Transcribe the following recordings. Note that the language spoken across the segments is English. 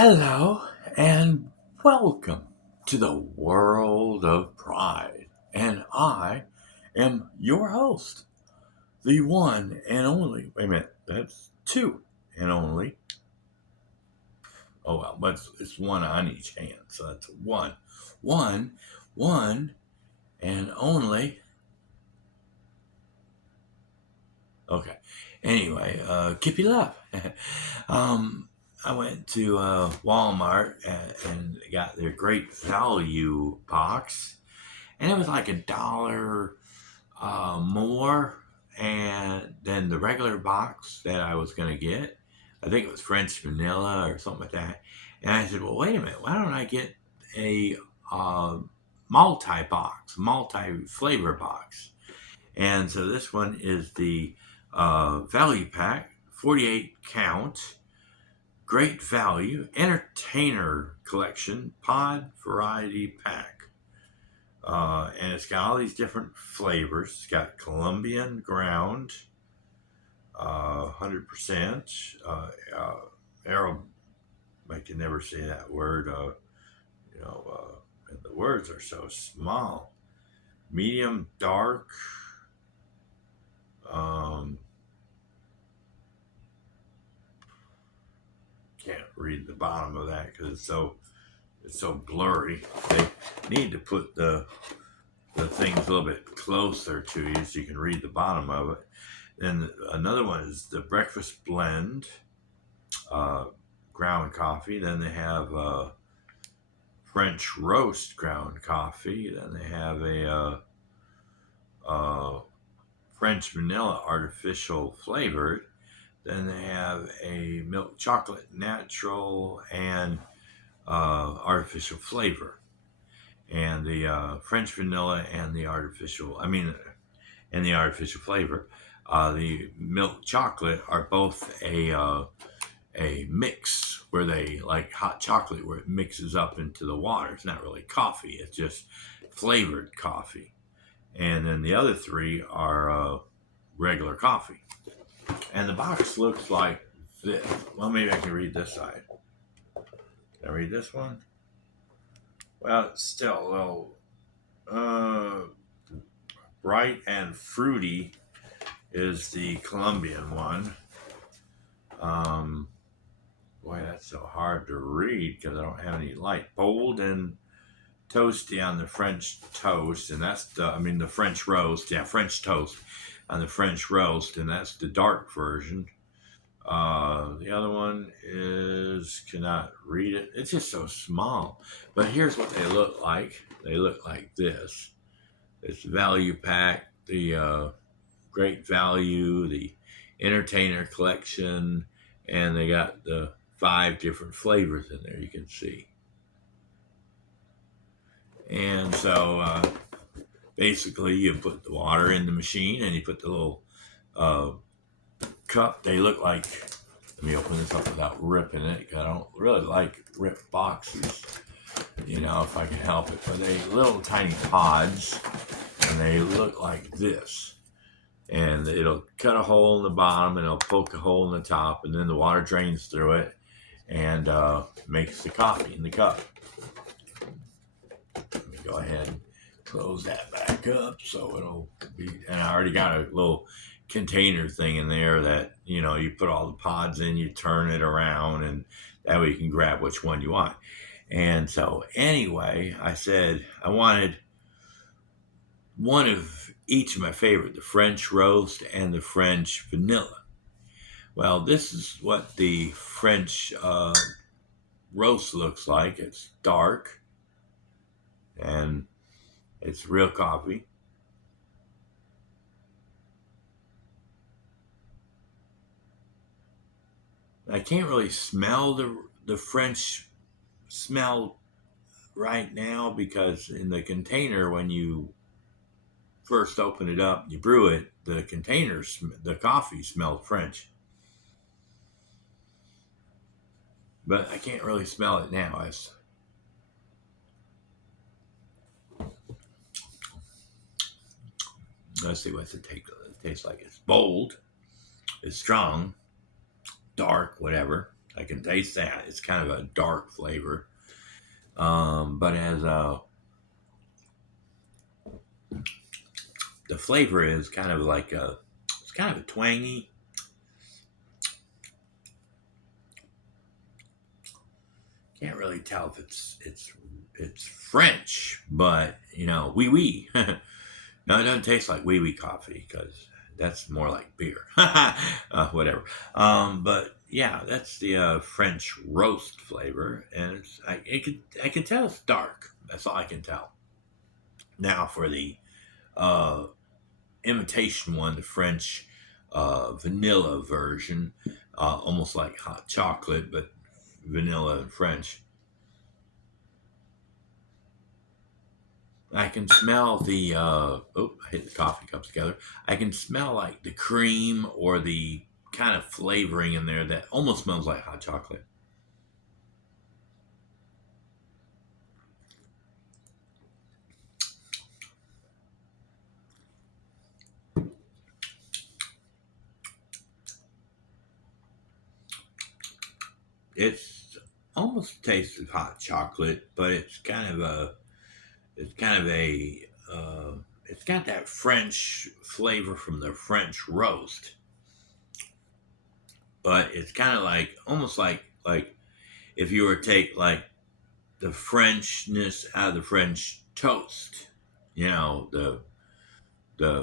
Hello and welcome to the world of pride. And I am your host, the one and only. Wait a minute, that's two and only. Oh well, but it's one on each hand, so that's one, one and only. Okay. Anyway, keep your love. um, I went to Walmart and got their great value box, and it was like $1 more and than the regular box that I was going to get. I think it was French vanilla or something like that. And I said, well, wait a minute, why don't I get a uh, multi box, multi flavor box? And so this one is the value pack, 48 count, great value, entertainer collection, pod variety pack. And it's got all these different flavors. It's got Colombian ground, 100%. Arrow, I can never say that word. And the words are so small. Medium dark. Um, can't read the bottom of that because it's so blurry. They need to put the things a little bit closer to you so you can read the bottom of it. Then another one is the breakfast blend, uh, ground coffee. Then they have French roast ground coffee. Then they have a French vanilla artificial flavored. Then they have a milk chocolate natural and artificial flavor. And the French vanilla and the artificial flavor. The milk chocolate are both a mix where they like hot chocolate where it mixes up into the water. It's not really coffee; it's just flavored coffee. And then the other three are regular coffee. And the box looks like this. Well, maybe I can read this side. Can I read this one? Well, it's still a little uh, bright and fruity is the Colombian one. Um, Boy, that's so hard to read because I don't have any light. Bold and toasty on the French toast, and that's the French roast. Yeah, French toast on the French roast, and that's the dark version. The other one is cannot read it. It's just so small. But here's what they look like. They look like this. It's the value pack, the great value, the entertainer collection, and they got the five different flavors in there. You can see, and so basically you put the water in the machine, and you put the little uh, cup. They look like. Let me open this up without ripping it. 'Cause I don't really like ripped boxes, if I can help it. But they little tiny pods, and they look like this. And it'll cut a hole in the bottom, and it'll poke a hole in the top, and then the water drains through it, and makes the coffee in the cup. Let me go ahead and close that back up so it'll be. And I already got a little container thing in there that you put all the pods in, you turn it around, and that way you can grab which one you want. And so anyway, I said I wanted one of each of my favorite, the French roast and the French vanilla. Well, this is what the French roast looks like. It's dark and it's real coffee. I can't really smell the French smell right now because in the container when you first open it up, you brew it, the coffee smelled French. But I can't really smell it now. Let's see what's it taste. It tastes like. It's bold, it's strong, dark, whatever. I can taste that. It's kind of a dark flavor. But as the flavor is kind of like it's kind of a twangy. Can't really tell if it's French, but wee wee. No, it doesn't taste like wee wee coffee because that's more like beer. Whatever. But yeah, that's the French roast flavor, and I can tell it's dark. That's all I can tell. Now for the uh, imitation one, the French vanilla version, almost like hot chocolate, but vanilla and French. I can smell the oh, I hit the coffee cups together. I can smell like the cream or the kind of flavoring in there that almost smells like hot chocolate. It's almost tastes of hot chocolate, but it's kind of a it's got that French flavor from the French roast, but it's kind of like almost like if you were to take like the Frenchness out of the French toast, the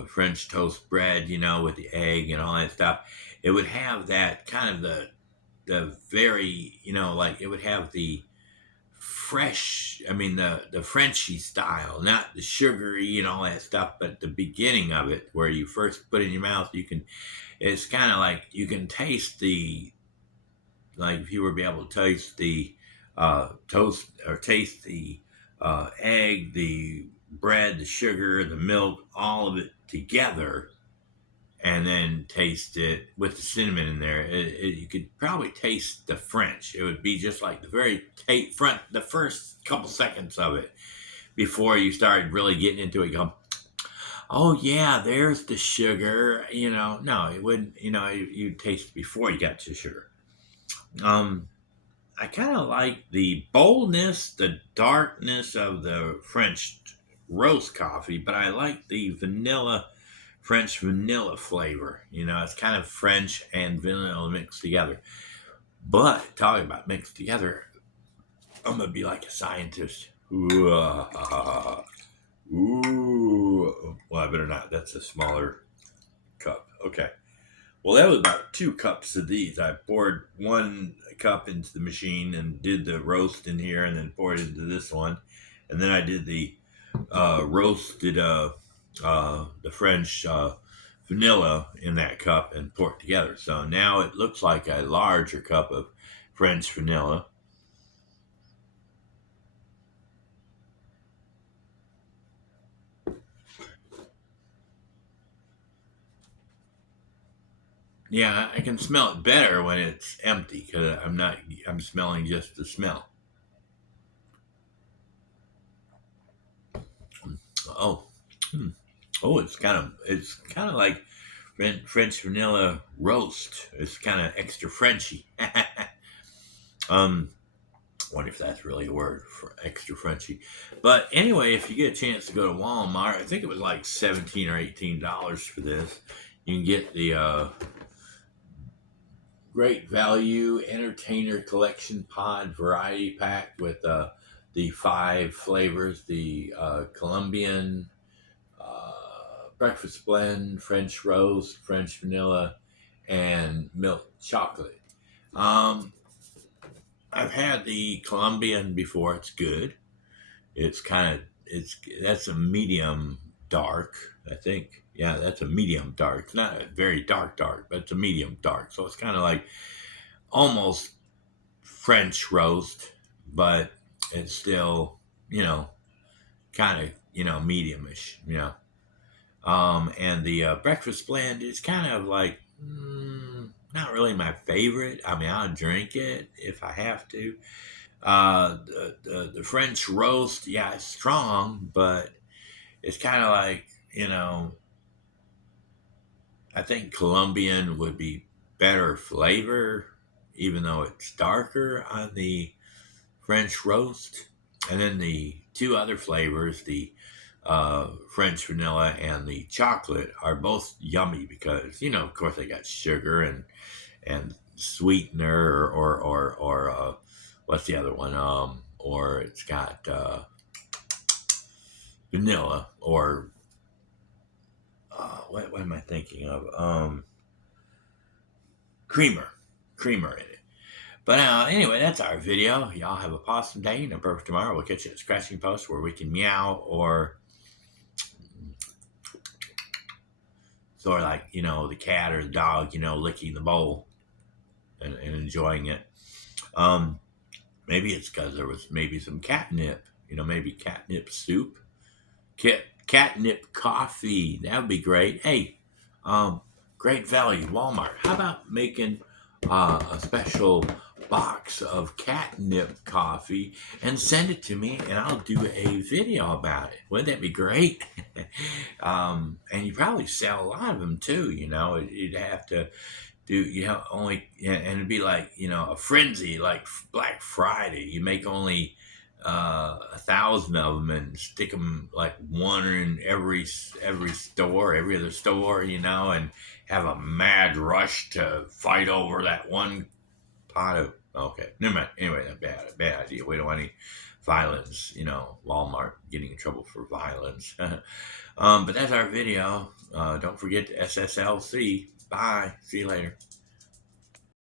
French toast bread, with the egg and all that stuff, it would have that kind of the very, like it would have the fresh, I mean the Frenchy style, not the sugary and all that stuff, but the beginning of it where you first put it in your mouth, it's kind of like you can taste the like if you were to be able to taste the toast or taste the egg, the bread, the sugar, the milk, all of it together, and then taste it with the cinnamon in there. You could probably taste the French. It would be just like the very front, the first couple seconds of it before you started really getting into it. You go, oh yeah, there's the sugar. No, it wouldn't. You taste it before you got to sugar. Um, I kind of like the boldness, the darkness of the French roast coffee, but I like the French vanilla flavor. It's kind of French and vanilla mixed together. But talking about mixed together, I'm gonna be like a scientist. Ooh, ooh. Well, I better not. That's a smaller cup. Okay. Well, that was about 2 cups of these. I poured 1 cup into the machine and did the roast in here, and then poured it into this one, and then I did the roasted the French vanilla in that cup and poured it together. So now it looks like a larger cup of French vanilla. Yeah, I can smell it better when it's empty because I'm smelling just the smell. Oh, hmm. Oh, it's kind of like French vanilla roast. It's kind of extra Frenchy. um, wonder if that's really a word for extra Frenchy. But anyway, if you get a chance to go to Walmart, I think it was like $17 or $18 for this. You can get the Great Value Entertainer Collection Pod Variety Pack with the 5 flavors: the Colombian breakfast blend, French roast, French vanilla, and milk chocolate. Um, I've had the Colombian before. It's good. It's kind of it's that's a medium dark, I think. Yeah, that's a medium dark. It's not a very dark, but it's a medium dark. So it's kind of like almost French roast, but it's still kind of mediumish. And the breakfast blend is kind of like not really my favorite. I mean, I'll drink it if I have to. The French roast, yeah, it's strong, but it's kind of like I think Colombian would be better flavor. even though it's darker on the French roast. And then the two other flavors, the French vanilla and the chocolate, are both yummy because, of course, they got sugar and sweetener, or what's the other one? Or it's got vanilla, or what am I thinking of? Creamer, creamer in it. But anyway, that's our video. Y'all have a awesome day and a perfect tomorrow. We'll catch you at Scratching Post where we can meow, or sort of like, the cat or the dog, licking the bowl and enjoying it. Maybe it's because there was maybe some catnip, maybe catnip soup, catnip coffee. That would be great. Hey, great value, Walmart. How about making a special box of catnip coffee and send it to me, and I'll do a video about it? Wouldn't that be great? And you probably sell a lot of them too. You'd have to do, only, and it'd be like, a frenzy, like Black Friday. You make only 1,000 of them and stick them like one in every store, every other store, and have a mad rush to fight over that one pot of. Okay, never mind. Anyway, bad idea. We don't want any violence. Walmart getting in trouble for violence. But that's our video. Don't forget to SSLC. Bye. See you later.